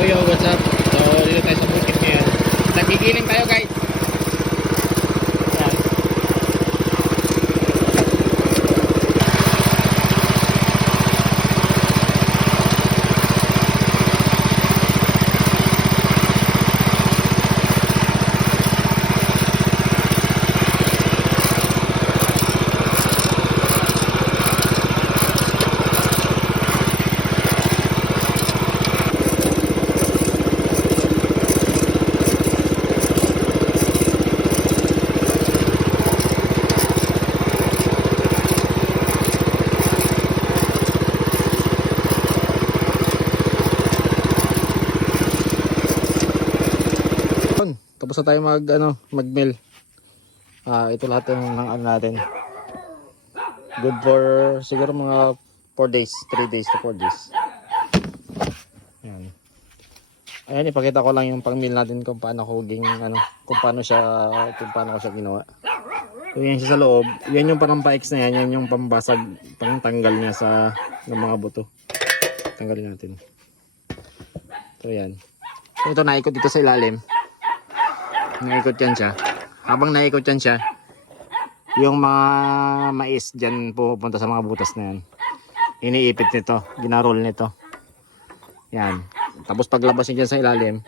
Yo, what's up? So, dito tayo sa bukid ngayon. Nagigiling tayo, guys. Yan. Tapos na tayo mag-mill. Ito lahat yung ano natin. Good for siguro mga 4 days, 3 days to 4 days. Yan. Ayan, ipakita ko lang yung pang-mill natin kung paano kung paano ko siya ginawa. So, yan siya sa loob. Yan yung pang-pa-X na yan yung pambasag, pang-tanggal niya ng mga buto. Tanggalin natin. So, yan. So, ito naikot dito sa ilalim. Naikot yan siya. Habang naikot yan siya, yung mga mais dyan pupunta sa mga butas na yan. Iniipit nito, ginarol nito. Yan. Tapos paglabas niya dyan sa ilalim,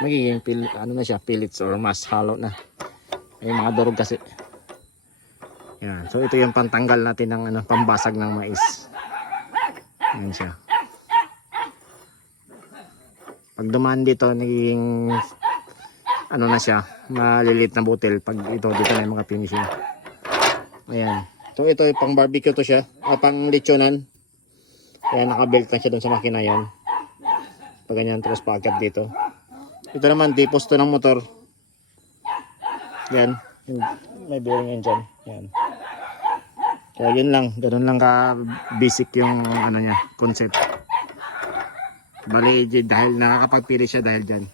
magiging pellets or mass hollow na. Yung mga durog kasi. Yan. So ito yung pantanggal natin ng pambasag ng mais. Yan siya. Pag dumaan dito, nagiging na siya, maliliit na butil pag dito na yung mga finishing. Ayan. So ito yung pang barbecue to siya, pang lechonan. Ayan, nakabelt na siya doon sa makina yan. Pag ganyan, tapos paakyat dito. Ito naman, dipos to ng motor. Yan. May bearing yan dyan. Yan. Kaya yun lang, ganun lang ka basic yung niya, concept. Bali, dahil nakakapagpili siya dahil dyan.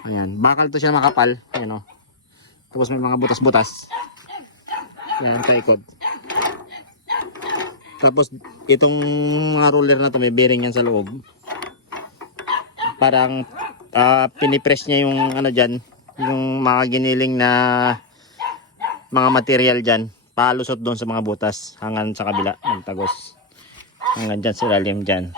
Ayan, bakal to siya makapal, ayan o. Tapos may mga butas-butas. Ayan, kaikod. Tapos itong mga roller na to, may bearing yan sa loob. Parang pinipress niya yung dyan, yung mga giniling na mga material dyan, palusot doon sa mga butas hanggang sa kabila, magtagos. Hanggang dyan sa ilalim dyan.